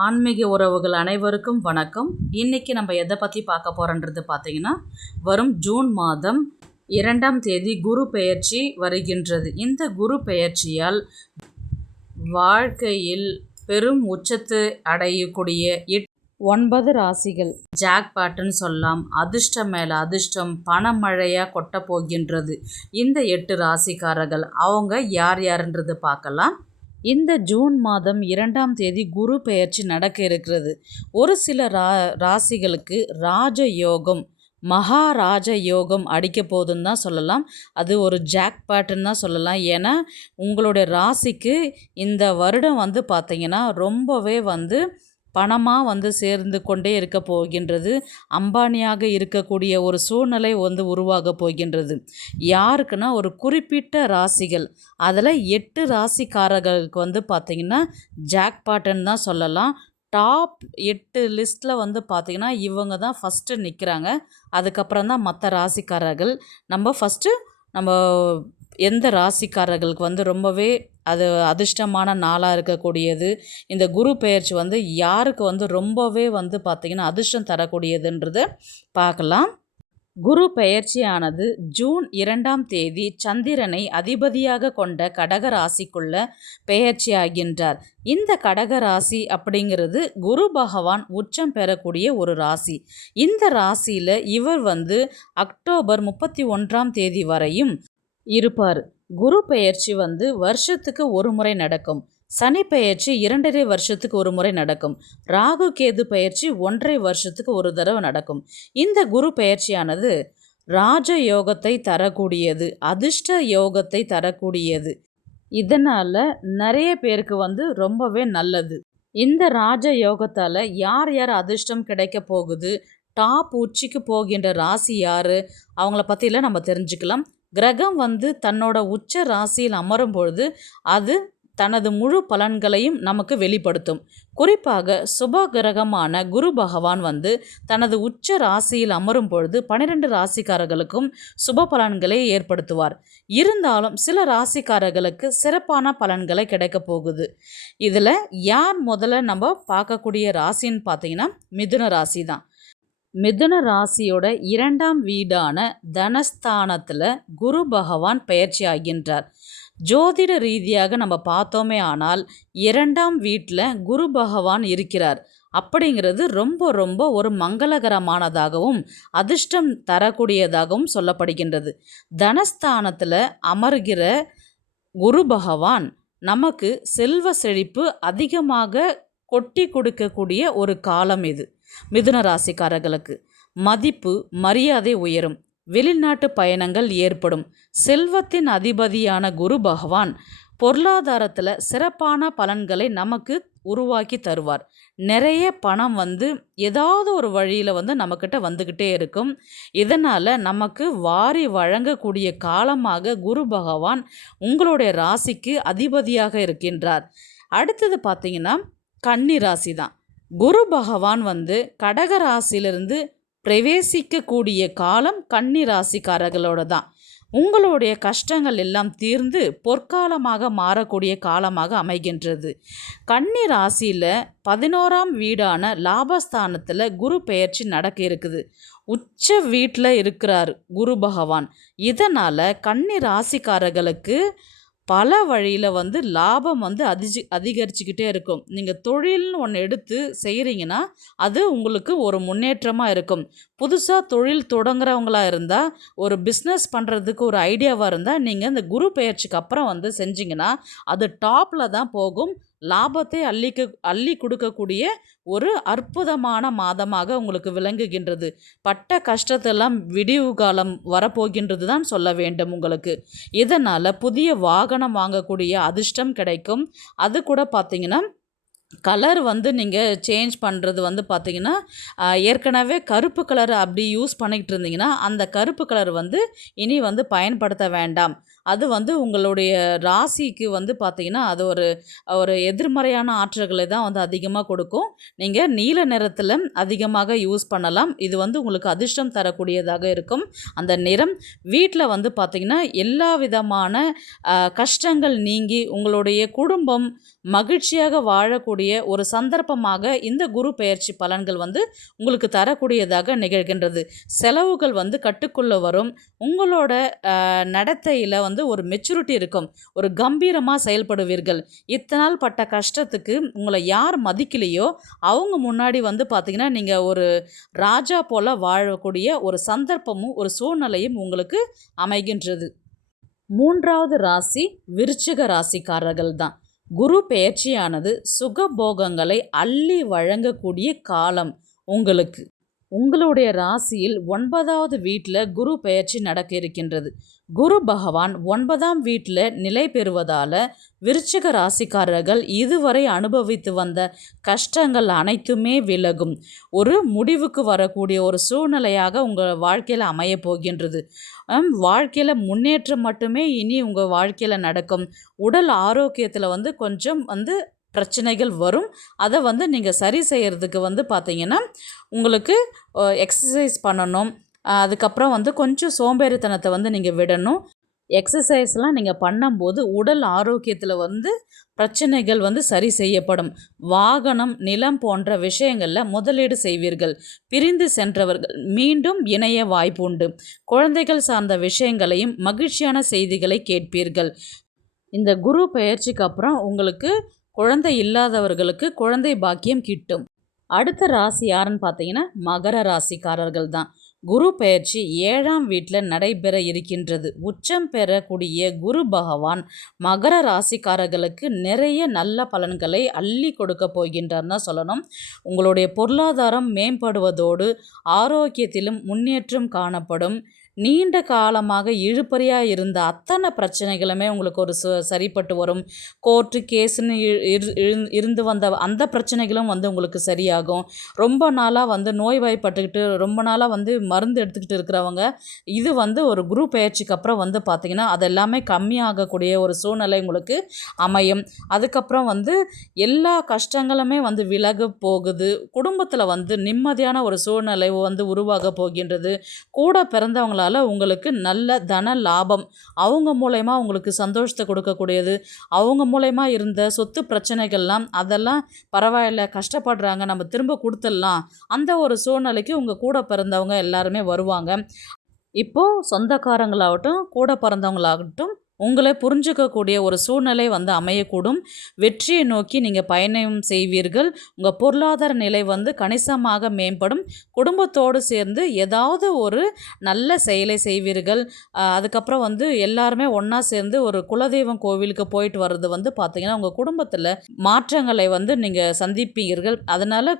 ஆன்மீக உறவுகள் அனைவருக்கும் வணக்கம். இன்னைக்கு நம்ம எதை பற்றி பார்க்க போகிறோன்றது பார்த்தீங்கன்னா, வரும் ஜூன் மாதம் 2ஆம் தேதி குரு பெயர்ச்சி வருகின்றது. இந்த குரு பெயர்ச்சியால் வாழ்க்கையில் பெரும் உச்சத்தை அடையக்கூடிய 9 ராசிகள் ஜாக்பாட்டுன்னு சொல்லலாம். அதிர்ஷ்டம் மேலே அதிர்ஷ்டம் பணமழையாக கொட்ட போகின்றது. இந்த 8 ராசிக்காரர்கள் அவங்க யார் யாருன்றது பார்க்கலாம். இந்த ஜூன் மாதம் 2ஆம் தேதி குரு பெயர்ச்சி நடக்க இருக்கிறது. ஒரு சில ராசிகளுக்கு ராஜயோகம் மகாராஜ யோகம் அடிக்க போகுதுன்னு தான் சொல்லலாம். அது ஒரு ஜாக்பாட்டுன்னு தான் சொல்லலாம். ஏன்னா உங்களுடைய ராசிக்கு இந்த வருடம் பார்த்திங்கன்னா ரொம்பவே பணமாக சேர்ந்து கொண்டே இருக்க போகின்றது. அம்பானியாக இருக்கக்கூடிய ஒரு சூழ்நிலை உருவாக போகின்றது. யாருக்குன்னா ஒரு குறிப்பிட்ட ராசிகள், அதில் 8 ராசிக்காரர்களுக்கு பார்த்திங்கன்னா ஜாக்பாட்டுன்னு தான் சொல்லலாம். டாப் 8 லிஸ்ட்டில் பார்த்திங்கன்னா இவங்க தான் ஃபஸ்ட்டு நிற்கிறாங்க. அதுக்கப்புறம் தான் மற்ற ராசிக்காரர்கள். நம்ம எந்த ராசிக்காரர்களுக்கு ரொம்பவே அது அதிர்ஷ்டமான நாளாக இருக்கக்கூடியது, இந்த குரு பெயர்ச்சி யாருக்கு ரொம்பவே பார்த்திங்கன்னா அதிர்ஷ்டம் தரக்கூடியதுன்றதை பார்க்கலாம். குரு பெயர்ச்சியானது ஜூன் 2ஆம் தேதி சந்திரனை அதிபதியாக கொண்ட கடக ராசிக்குள்ள பெயர்ச்சியாகின்றார். இந்த கடக ராசி அப்படிங்கிறது குரு பகவான் உச்சம் பெறக்கூடிய ஒரு ராசி. இந்த ராசியில் இவர் அக்டோபர் 31ஆம் தேதி வரையும் இருப்பார். குரு பெயர்ச்சி வருஷத்துக்கு ஒரு முறை நடக்கும். சனி பெயர்ச்சி 2.5 வருஷத்துக்கு ஒரு முறை நடக்கும். ராகு கேது பெயர்ச்சி 1.5 வருஷத்துக்கு ஒரு தடவை நடக்கும். இந்த குரு பெயர்ச்சியானது ராஜ யோகத்தை தரக்கூடியது, அதிர்ஷ்ட யோகத்தை தரக்கூடியது. இதனால் நிறைய பேருக்கு ரொம்பவே நல்லது. இந்த ராஜ யோகத்தால் யார் யார் அதிர்ஷ்டம் கிடைக்க போகுது, டாப் உச்சிக்கு போகின்ற ராசி யார், அவங்கள பற்றிலாம் நம்ம தெரிஞ்சுக்கலாம். கிரகம் தன்னோட உச்ச ராசியில் அமரும் பொழுது அது தனது முழு பலன்களையும் நமக்கு வெளிப்படுத்தும். குறிப்பாக சுப கிரகமான குரு பகவான் தனது உச்ச ராசியில் அமரும் பொழுது 12 ராசிக்காரர்களுக்கும் சுப பலன்களை ஏற்படுத்துவார். இருந்தாலும் சில ராசிக்காரர்களுக்கு சிறப்பான பலன்களை கிடைக்க போகுது. இதில் யார் முதல்ல நம்ம பார்க்கக்கூடிய ராசின்னு பார்த்தீங்கன்னா மிதுன ராசி தான். மிதுன ராசியோட 2ஆம் வீடான தனஸ்தானத்தில் குரு பகவான் பெயர்ச்சி ஆகின்றார். ஜோதிட ரீதியாக நம்ம பார்த்தோமே ஆனால் 2ஆம் வீட்டில் குரு பகவான் இருக்கிறார். அப்படிங்கிறது ரொம்ப ரொம்ப ஒரு மங்களகரமானதாகவும் அதிர்ஷ்டம் தரக்கூடியதாகவும் சொல்லப்படுகின்றது. தனஸ்தானத்தில் அமர்கிற குரு பகவான் நமக்கு செல்வ செழிப்பு அதிகமாக கொட்டி கொடுக்கக்கூடிய ஒரு காலம் இது. மிதுன ராசிக்காரர்களுக்கு மதிப்பு மரியாதை உயரும், வெளிநாட்டு பயணங்கள் ஏற்படும். செல்வத்தின் அதிபதியான குரு பகவான் பொருளாதாரத்தில் சிறப்பான பலன்களை நமக்கு உருவாக்கி தருவார். நிறைய பணம் ஏதாவது ஒரு வழியில் நம்மக்கிட்ட வந்துக்கிட்டே இருக்கும். இதனால் நமக்கு வாரி வழங்கக்கூடிய காலமாக குரு பகவான் உங்களுடைய ராசிக்கு அதிபதியாக இருக்கின்றார். அடுத்தது பார்த்திங்கன்னா கன்னி ராசி தான். குரு பகவான் கடக ராசியிலிருந்து பிரவேசிக்கக்கூடிய காலம் கன்னி ராசிக்காரர்களோட தான். உங்களுடைய கஷ்டங்கள் எல்லாம் தீர்ந்து பொற்காலமாக மாறக்கூடிய காலமாக அமைகின்றது. கன்னி ராசியில் 11ஆம் வீடான லாபஸ்தானத்தில் குரு பெயர்ச்சி நடக்க இருக்குது. உச்ச வீட்டில் இருக்கிறார் குரு பகவான். இதனால் கன்னி ராசிக்காரர்களுக்கு பல வழியில் லாபம் அதிகரிச்சுக்கிட்டே இருக்கும். நீங்கள் தொழில்னு ஒன்று எடுத்து செய்கிறீங்கன்னா அது உங்களுக்கு ஒரு முன்னேற்றமாக இருக்கும். புதுசாக தொழில் தொடங்குறவங்களாக இருந்தால், ஒரு பிஸ்னஸ் பண்ணுறதுக்கு ஒரு ஐடியாவாக இருந்தால் நீங்கள் இந்த குரு பெயர்ச்சிக்கு அப்புறம் செஞ்சிங்கன்னா அது டாப்பில் தான் போகும். லாபத்தை அள்ளி கொடுக்கக்கூடிய ஒரு அற்புதமான மாதமாக உங்களுக்கு விளங்குகின்றது. பட்ட கஷ்டத்தெல்லாம் விடிவு காலம் வரப்போகின்றது தான் சொல்ல வேண்டும் உங்களுக்கு. இதனால் புதிய வாகனம் வாங்கக்கூடிய அதிர்ஷ்டம் கிடைக்கும். அது கூட பார்த்திங்கன்னா கலர் நீங்கள் சேஞ்ச் பண்ணுறது பார்த்திங்கன்னா ஏற்கனவே கருப்பு கலர் அப்படி யூஸ் பண்ணிக்கிட்டு இருந்தீங்கன்னா அந்த கருப்பு கலர் இனி பயன்படுத்த வேண்டாம். அது வந்து உங்களுடைய ராசிக்கு வந்து பார்த்திங்கன்னா அது ஒரு ஒரு எதிர்மறையான ஆற்றல்களை தான் வந்து அதிகமாக கொடுக்கும். நீங்கள் நீல நிறத்தில் அதிகமாக யூஸ் பண்ணலாம். இது வந்து உங்களுக்கு அதிர்ஷ்டம் தரக்கூடியதாக இருக்கும். அந்த நிறம் வீட்டில் வந்து பார்த்திங்கன்னா எல்லா விதமான கஷ்டங்கள் நீங்கி உங்களுடைய குடும்பம் மகிழ்ச்சியாக வாழக்கூடிய ஒரு சந்தர்ப்பமாக இந்த குரு பெயர்ச்சி பலன்கள் வந்து உங்களுக்கு தரக்கூடியதாக நிகழ்கின்றது. செலவுகள் வந்து கட்டுக்குள்ளே வரும். உங்களோட நடத்தையில் வந்து ஒரு மெச்சூரிட்டி இருக்கும். ஒரு கம்பீரமாக செயல்படுவீர்கள். இத்தனால் பட்ட கஷ்டத்துக்கு உங்களை யார் மதிக்கலையோ அவங்க முன்னாடி வந்து பார்த்திங்கன்னா நீங்கள் ஒரு ராஜா போல் வாழக்கூடிய ஒரு சந்தர்ப்பமும் ஒரு சூழ்நிலையும் உங்களுக்கு அமைகின்றது. 3வது ராசி விருச்சிக ராசிக்காரர்கள் தான். குரு பெயர்ச்சியானது சுகபோகங்களை அள்ளி வழங்கக்கூடிய காலம் உங்களுக்கு. உங்களுடைய ராசியில் 9வது வீட்டில் குரு பெயர்ச்சி நடக்க இருக்கின்றது. குரு பகவான் 9ஆம் வீட்டில் நிலை பெறுவதால் விருச்சிக ராசிக்காரர்கள் இதுவரை அனுபவித்து வந்த கஷ்டங்கள் அனைத்துமே விலகும். ஒரு முடிவுக்கு வரக்கூடிய ஒரு சூழ்நிலையாக உங்கள் வாழ்க்கையில் அமைய போகின்றது. வாழ்க்கையில் முன்னேற்றம் மட்டுமே இனி உங்கள் வாழ்க்கையில் நடக்கும். உடல் ஆரோக்கியத்தில் வந்து கொஞ்சம் வந்து பிரச்சனைகள் வரும். அதை வந்து நீங்கள் சரி செய்கிறதுக்கு வந்து பார்த்திங்கன்னா உங்களுக்கு எக்ஸசைஸ் பண்ணணும். அதுக்கப்புறம் வந்து கொஞ்சம் சோம்பேறித்தனத்தை வந்து நீங்கள் விடணும். எக்ஸசைஸ்லாம் நீங்கள் பண்ணும்போது உடல் ஆரோக்கியத்தில் வந்து பிரச்சனைகள் வந்து சரி செய்யப்படும். வாகனம், நிலம் போன்ற விஷயங்களில் முதலீடு செய்வீர்கள். பிரிந்து சென்றவர்கள் மீண்டும் இணைய வாய்ப்பு உண்டு. குழந்தைகள் சார்ந்த விஷயங்களையும் மகிழ்ச்சியான செய்திகளை கேட்பீர்கள். இந்த குரு பெயர்ச்சிக்கு அப்புறம் உங்களுக்கு குழந்தை இல்லாதவர்களுக்கு குழந்தை பாக்கியம் கிட்டும். அடுத்த ராசி யாருன்னு பார்த்தீங்கன்னா மகர ராசிக்காரர்கள் தான். குரு பெயர்ச்சி 7ஆம் வீட்டில் நடைபெற இருக்கின்றது. உச்சம் பெறக்கூடிய குரு பகவான் மகர ராசிக்காரர்களுக்கு நிறைய நல்ல பலன்களை அள்ளி கொடுக்க போகின்றார்னு தான் சொல்லணும். உங்களுடைய பொருளாதாரம் மேம்படுவதோடு ஆரோக்கியத்திலும் முன்னேற்றம் காணப்படும். நீண்ட காலமாக இழுபறியாக இருந்த அத்தனை பிரச்சனைகளுமே உங்களுக்கு ஒரு சரிப்பட்டு வரும். கோர்ட்டு கேஸுன்னு இருந்து வந்த அந்த பிரச்சனைகளும் வந்து உங்களுக்கு சரியாகும். ரொம்ப நாளாக வந்து நோய்வாய்ப்பட்டுக்கிட்டு ரொம்ப நாளாக வந்து மருந்து எடுத்துக்கிட்டு இருக்கிறவங்க இது வந்து ஒரு குரு பெயர்ச்சிக்கு அப்புறம் வந்து பார்த்திங்கன்னா அது எல்லாமே கம்மியாகக்கூடிய ஒரு சூழ்நிலை உங்களுக்கு அமையும். அதுக்கப்புறம் வந்து எல்லா கஷ்டங்களுமே வந்து விலக போகுது. குடும்பத்தில் வந்து நிம்மதியான ஒரு சூழ்நிலை வந்து உருவாக போகின்றது. கூட பிறந்தவங்களால் உங்களுக்கு நல்ல தன லாபம், அவங்க மூலயமா உங்களுக்கு சந்தோஷத்தை கொடுக்கக்கூடியது. அவங்க மூலயமா இருந்த சொத்து பிரச்சனைகள்லாம் அதெல்லாம் பரவாயில்ல, கஷ்டப்படுறாங்க, நம்ம திரும்ப கொடுத்துடலாம், அந்த ஒரு சூழ்நிலைக்கு உங்கள் கூட பிறந்தவங்க எல்லாருமே வருவாங்க. இப்போது சொந்தக்காரங்களாகட்டும் கூட பிறந்தவங்களாகட்டும் உங்களை புரிஞ்சுக்கக்கூடிய ஒரு சூழ்நிலை வந்து அமையக்கூடும். வெற்றியை நோக்கி நீங்கள் பயணம் செய்வீர்கள். உங்கள் பொருளாதார நிலை வந்து கணிசமாக மேம்படும். குடும்பத்தோடு சேர்ந்து ஏதாவது ஒரு நல்ல செயலை செய்வீர்கள். அதுக்கப்புறம் வந்து எல்லாருமே ஒன்றா சேர்ந்து ஒரு குலதெய்வம் கோவிலுக்கு போயிட்டு வர்றது வந்து பார்த்திங்கன்னா உங்கள் குடும்பத்தில் மாற்றங்களை வந்து நீங்கள் சந்திப்பீர்கள். அதனால்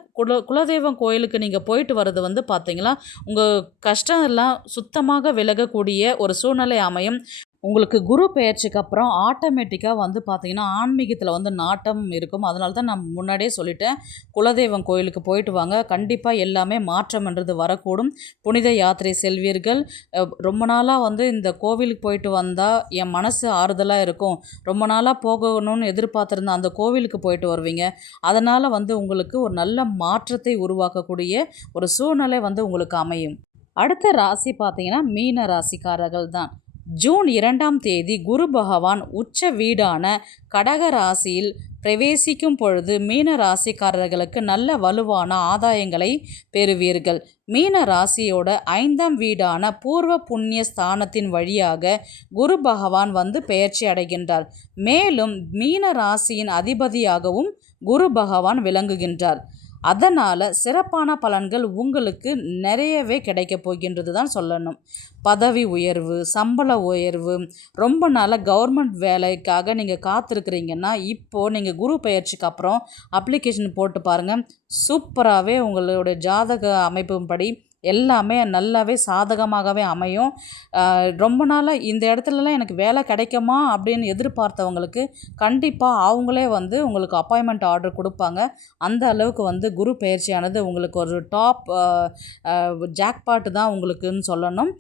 குலதெய்வம் கோயிலுக்கு நீங்கள் போயிட்டு வர்றது வந்து பார்த்திங்கன்னா உங்கள் கஷ்டம் எல்லாம் சுத்தமாக விலகக்கூடிய ஒரு சூழ்நிலை அமையும். உங்களுக்கு குரு பெயர்ச்சிக்கு அப்புறம் ஆட்டோமேட்டிக்காக வந்து பார்த்திங்கன்னா ஆன்மீகத்தில் வந்து நாட்டம் இருக்கும். அதனால தான் நான் முன்னாடியே சொல்லிட்டேன், குலதெய்வம் கோயிலுக்கு போயிட்டு வாங்க, கண்டிப்பாக எல்லாமே மாற்றம்ன்றது வரக்கூடும். புனித யாத்திரை செல்வீர்கள். ரொம்ப நாளாக வந்து இந்த கோவிலுக்கு போயிட்டு வந்தால் என் மனசு ஆறுதலாக இருக்கும், ரொம்ப நாளாக போகணும்னு எதிர்பார்த்துருந்த அந்த கோவிலுக்கு போயிட்டு வருவீங்க. அதனால் வந்து உங்களுக்கு ஒரு நல்ல மாற்றத்தை உருவாக்கக்கூடிய ஒரு சூழ்நிலை வந்து உங்களுக்கு அமையும். அடுத்த ராசி பார்த்திங்கன்னா மீன ராசிக்காரர்கள் தான். ஜூன் 2ஆம் தேதி குரு பகவான் உச்ச வீடான கடக ராசியில் பிரவேசிக்கும் பொழுது மீன ராசிக்காரர்களுக்கு நல்ல வலுவான ஆதாயங்களை பெறுவீர்கள். மீன ராசியோட 5ஆம் வீடான பூர்வ புண்ணிய ஸ்தானத்தின் வழியாக குரு பகவான் வந்து பெயர்ச்சி அடைகின்றார். மேலும் மீன ராசியின் அதிபதியாகவும் குரு பகவான் விளங்குகின்றார். அதனால் சிறப்பான பலன்கள் உங்களுக்கு நிறையவே கிடைக்க போகின்றது தான் சொல்லணும். பதவி உயர்வு, சம்பள உயர்வு, ரொம்ப நாளாக கவர்மெண்ட் வேலைக்காக நீங்கள் காத்திருக்கிறீங்கன்னா இப்போது நீங்கள் குரு பெயர்ச்சிக்கு அப்புறம் அப்ளிகேஷன் போட்டு பாருங்கள். சூப்பராகவே உங்களுடைய ஜாதக அமைப்புப்படி எல்லாமே நல்லாவே சாதகமாகவே அமையும். ரொம்ப நாளாக இந்த இடத்துலலாம் எனக்கு வேலை கிடைக்குமா அப்படின்னு எதிர்பார்த்தவங்களுக்கு கண்டிப்பாக அவங்களே வந்து உங்களுக்கு அப்பாயின்மெண்ட் ஆர்டர் கொடுப்பாங்க. அந்த அளவுக்கு வந்து குரு பெயர்ச்சியானது உங்களுக்கு ஒரு டாப் ஜாக்பாட்டு தான் உங்களுக்குன்னு சொல்லணும்.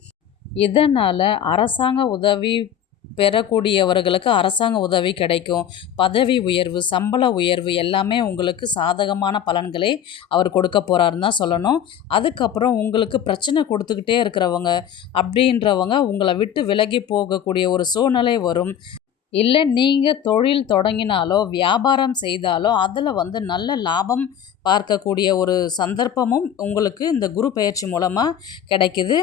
இதனால் அரசாங்க உதவி பெறக்கூடியவர்களுக்கு அரசாங்க உதவி கிடைக்கும். பதவி உயர்வு, சம்பள உயர்வு எல்லாமே உங்களுக்கு சாதகமான பலன்களை அவர் கொடுக்க போகிறாருன்னு தான் சொல்லணும். அதுக்கப்புறம் உங்களுக்கு பிரச்சனை கொடுத்துக்கிட்டே இருக்கிறவங்க அப்படின்றவங்க உங்களை விட்டு விலகி போகக்கூடிய ஒரு சூழ்நிலை வரும். இல்லை நீங்கள் தொழில் தொடங்கினாலோ வியாபாரம் செய்தாலோ அதில் நல்ல லாபம் பார்க்கக்கூடிய ஒரு சந்தர்ப்பமும் உங்களுக்கு இந்த குரு பெயர்ச்சி மூலமாக கிடைக்குது.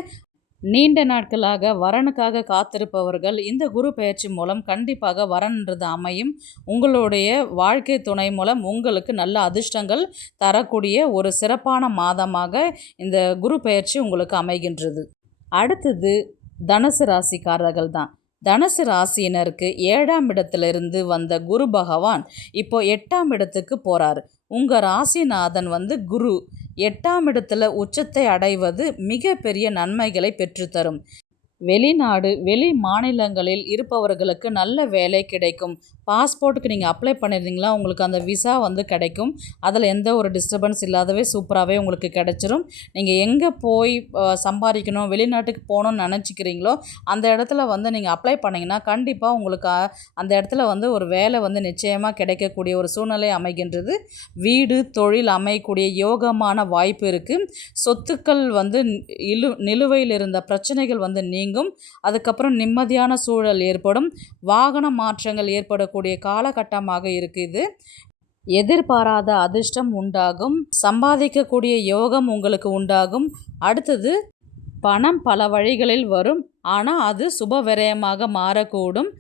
நீண்ட நாட்களாக வரனுக்காக காத்திருப்பவர்கள் இந்த குரு பெயர்ச்சி மூலம் கண்டிப்பாக வரன்றது அமையும். உங்களுடைய வாழ்க்கை துணை மூலம் உங்களுக்கு நல்ல அதிர்ஷ்டங்கள் தரக்கூடிய ஒரு சிறப்பான மாதமாக இந்த குரு பெயர்ச்சி உங்களுக்கு அமைகின்றது. அடுத்தது தனுசு ராசிக்காரர்கள் தான். தனுசு ராசியினருக்கு 7ஆம் இடத்திலிருந்து வந்த குரு பகவான் இப்போ 8ஆம் இடத்துக்கு போகிறார். உங்கள் ராசிநாதன் குரு 8ஆம் இடத்துல உச்சத்தை அடைவது மிக பெரிய நன்மைகளை பெற்றுத்தரும். வெளிநாடு வெளி மாநிலங்களில் இருப்பவர்களுக்கு நல்ல வேலை கிடைக்கும். பாஸ்போர்ட்டுக்கு நீங்கள் அப்ளை பண்ணியிருந்தீங்களா, உங்களுக்கு அந்த விசா கிடைக்கும். அதில் எந்த ஒரு டிஸ்டர்பன்ஸ் இல்லாதவே சூப்பராகவே உங்களுக்கு கிடைச்சிரும். நீங்கள் எங்கே போய் சம்பாதிக்கணும், வெளிநாட்டுக்கு போகணும்னு நினச்சிக்கிறீங்களோ அந்த இடத்துல நீங்கள் அப்ளை பண்ணிங்கன்னா கண்டிப்பாக உங்களுக்கு அந்த இடத்துல ஒரு வேலை நிச்சயமாக கிடைக்கக்கூடிய ஒரு சூழ்நிலை அமைகின்றது. வீடு தொழில் அமையக்கூடிய யோகமான வாய்ப்பு இருக்குது. சொத்துக்கள் நிலுவையில் இருந்த பிரச்சனைகள் நீங்கும். அதுக்கப்புறம் நிம்மதியான சூழல் ஏற்படும். வாகன மாற்றங்கள் ஏற்படக்கூடிய காலகட்டமாக இருக்குது. எதிர்பாராத அதிர்ஷ்டம் உண்டாகும். சம்பாதிக்கக்கூடிய யோகம் உங்களுக்கு உண்டாகும். அடுத்தது பணம் பல வழிகளில் வரும். ஆனால் அது சுப விரயமாக மாறக்கூடும்.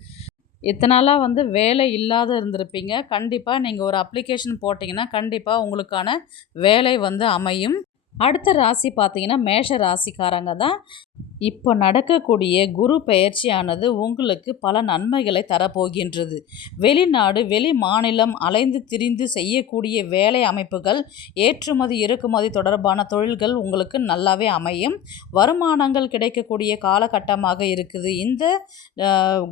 இத்தனாலாக வேலை இல்லாத இருந்திருப்பீங்க. கண்டிப்பாக நீங்கள் ஒரு அப்ளிகேஷன் போட்டிங்கன்னா கண்டிப்பாக உங்களுக்கான வேலை அமையும். அடுத்த ராசி பார்த்தீங்கன்னா மேஷ ராசிக்காரங்க தான். இப்போ நடக்கக்கூடிய குரு பெயர்ச்சியானது உங்களுக்கு பல நன்மைகளை தரப்போகின்றது. வெளிநாடு வெளி மாநிலம் அலைந்து திரிந்து செய்யக்கூடிய வேலை அமைப்புகள், ஏற்றுமதி இறக்குமதி தொடர்பான தொழில்கள் உங்களுக்கு நல்லாவே அமையும். வருமானங்கள் கிடைக்கக்கூடிய காலகட்டமாக இருக்குது. இந்த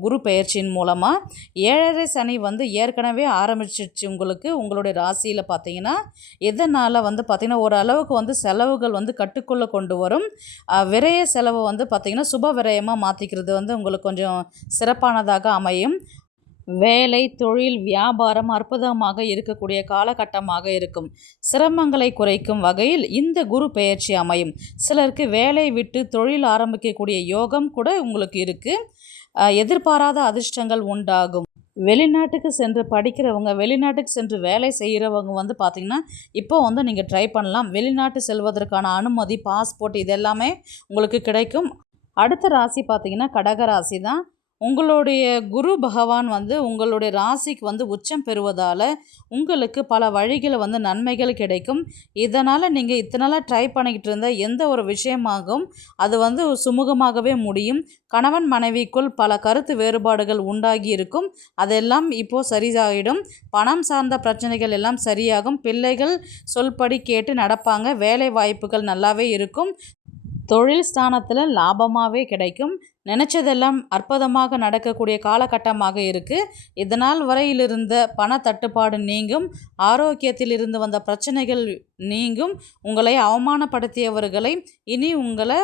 குரு பெயர்ச்சியின் மூலமாக 7.5 சனி ஏற்கனவே ஆரம்பிச்சிருச்சு. உங்களுடைய ராசியில் பார்த்தீங்கன்னா இதனால் பார்த்தீங்கன்னா ஓரளவுக்கு செலவுகள் கட்டுக்குள்ளே கொண்டு வரும். விரைய செலவு பார்த்திங்கன்னா சுப விரயமாக மாற்றிக்கிறது உங்களுக்கு கொஞ்சம் சிறப்பானதாக அமையும். வேலை தொழில் வியாபாரம் அற்புதமாக இருக்கக்கூடிய காலகட்டமாக இருக்கும். சிரமங்களை குறைக்கும் வகையில் இந்த குரு பெயர்ச்சி அமையும். சிலருக்கு வேலை விட்டு தொழில் ஆரம்பிக்கக்கூடிய யோகம் கூட உங்களுக்கு இருக்குது. எதிர்பாராத அதிர்ஷ்டங்கள் உண்டாகும். வெளிநாட்டுக்கு சென்று படிக்கிறவங்க, வெளிநாட்டுக்கு சென்று வேலை செய்கிறவங்க பார்த்திங்கன்னா இப்போ நீங்கள் ட்ரை பண்ணலாம். வெளிநாட்டு செல்வதற்கான அனுமதி, பாஸ்போர்ட் இது எல்லாமே உங்களுக்கு கிடைக்கும். அடுத்த ராசி பார்த்திங்கன்னா கடக ராசி தான். உங்களுடைய குரு பகவான் உங்களுடைய ராசிக்கு உச்சம் பெறுவதால் உங்களுக்கு பல வழிகளில் நன்மைகள் கிடைக்கும். இதனால் நீங்கள் இத்தனால ட்ரை பண்ணிக்கிட்டு இருந்த எந்த ஒரு விஷயமாகவும் அது சுமூகமாகவே முடியும். கணவன் மனைவிக்குள் பல கருத்து வேறுபாடுகள் உண்டாகி இருக்கும். அதெல்லாம் இப்போது சரியாகிடும். பணம் சார்ந்த பிரச்சனைகள் எல்லாம் சரியாகும். பிள்ளைகள் சொல்படி கேட்டு நடப்பாங்க. வேலை வாய்ப்புகள் நல்லாவே இருக்கும். தொழில் ஸ்தானத்தில் லாபமாகவே கிடைக்கும். நினச்சதெல்லாம் அற்புதமாக நடக்கக்கூடிய காலகட்டமாக இருக்குது. இதனால் வரையிலிருந்த பண தட்டுப்பாடு நீங்கும். ஆரோக்கியத்தில் இருந்து வந்த பிரச்சனைகள் நீங்கும். உங்களை அவமானப்படுத்தியவர்களை இனி உங்களை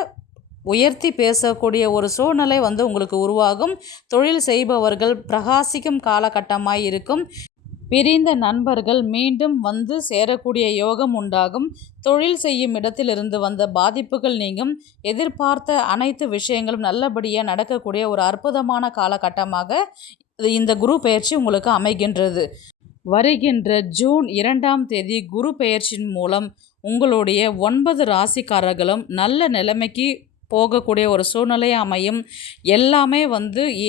உயர்த்தி பேசக்கூடிய ஒரு சூழ்நிலை உங்களுக்கு உருவாகும். தொழில் செய்பவர்கள் பிரகாசிக்கும் காலகட்டமாய் இருக்கும். பிரிந்த நண்பர்கள் மீண்டும் சேரக்கூடிய யோகம் உண்டாகும். தொழில் செய்யும் இடத்திலிருந்து வந்த பாதிப்புகள் நீங்கும். எதிர்பார்த்த அனைத்து விஷயங்களும் நல்லபடியாக நடக்கக்கூடிய ஒரு அற்புதமான காலகட்டமாக இந்த குரு பெயர்ச்சி உங்களுக்கு அமைகின்றது. வருகின்ற ஜூன் 2ஆம் தேதி குரு பெயர்ச்சியின் மூலம் உங்களுடைய 9 ராசிக்காரர்களும் நல்ல நிலைமைக்கு போகக்கூடிய ஒரு சூழ்நிலை அமையும். எல்லாமே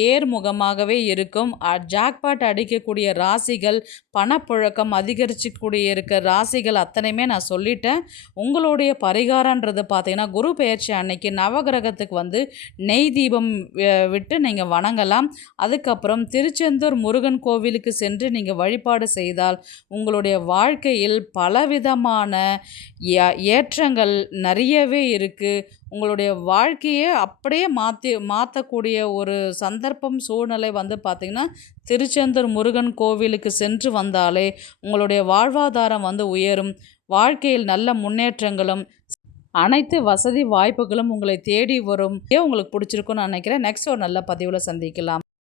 ஏர்முகமாகவே இருக்கும். ஜாக்பாட் அடிக்கக்கூடிய ராசிகள், பணப்புழக்கம் அதிகரிச்சுக்கூடிய இருக்க ராசிகள் அத்தனையுமே நான் சொல்லிட்டேன். உங்களுடைய பரிகாரன்றது பார்த்தீங்கன்னா குரு பெயர்ச்சி அன்னைக்கு நவகிரகத்துக்கு நெய் தீபம் விட்டு நீங்கள் வணங்கலாம். அதுக்கப்புறம் திருச்செந்தூர் முருகன் கோவிலுக்கு சென்று நீங்கள் வழிபாடு செய்தால் உங்களுடைய வாழ்க்கையில் பலவிதமான ஏற்றங்கள் நிறையவே இருக்குது. உங்களுடைய வாழ்க்கையை அப்படியே மாற்றக்கூடிய ஒரு சந்தர்ப்பம் சூழ்நிலை பார்த்திங்கன்னா திருச்செந்தூர் முருகன் கோவிலுக்கு சென்று வந்தாலே உங்களுடைய வாழ்வாதாரம் உயரும். வாழ்க்கையில் நல்ல முன்னேற்றங்களும் அனைத்து வசதி வாய்ப்புகளும் உங்களை தேடி வரும். உங்களுக்கு பிடிச்சிருக்குன்னு நினைக்கிறேன். நெக்ஸ்ட் ஒரு நல்ல பதிவில் சந்திக்கலாம்.